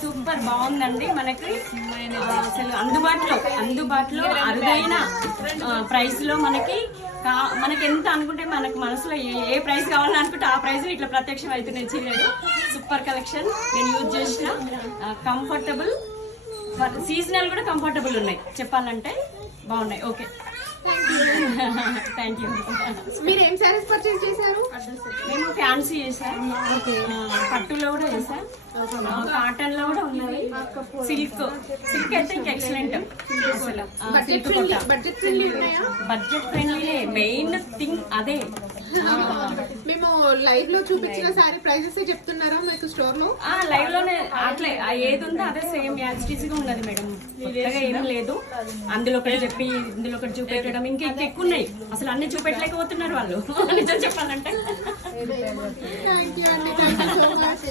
Super బాగుందండి. మనకి అసలు అందుబాటులో అరుదైన ప్రైస్ లో మనకి ఎంత అనుకుంటే మనకు మనసులో ఏ ప్రైస్ కావాలని అనుకుంటే ఆ ప్రైస్ ఇట్లా ప్రత్యక్షం అవుతున్నాయి చీరలు. Super collection. నేను యూజ్ చేసిన కంఫర్టబుల్, సీజనల్ కూడా కంఫర్టబుల్ ఉన్నాయి చెప్పాలంటే, బాగున్నాయి. Okay thank you. మీరు ఏం సారీస్ పర్చేస్ చేశారు? మేము ఫ్యాన్సీ చేసాం, పట్టులో కూడా చేసాం, కాటన్ లో కూడా ఉన్నాయి, సిల్క్ అయితే ఇంకా ఎక్సలెంట్. అసలు బడ్జెట్ ఫ్రెండ్లీ మెయిన్ థింగ్ అదే. మేము లైవ్ లో చూపించిన సారీ ప్రైజెస్ చెప్తున్నారా మీకు స్టోర్ లో? లైవ్ లోనే అట్లే ఏది ఉందో అదే సేమ్ యాజ్ గా ఉన్నది మేడం. కొత్తగా ఏం లేదు. అందులో ఒకటి చెప్పి ఇందులో ఒకటి చూపెట్టడం ఇంకా ఎక్కువ ఉన్నాయి. అసలు అన్ని చూపెట్టలేకపోతున్నారు వాళ్ళు నిజం చెప్పాలంటే. థ్యాంక్ యూ అండి. Thank you so much.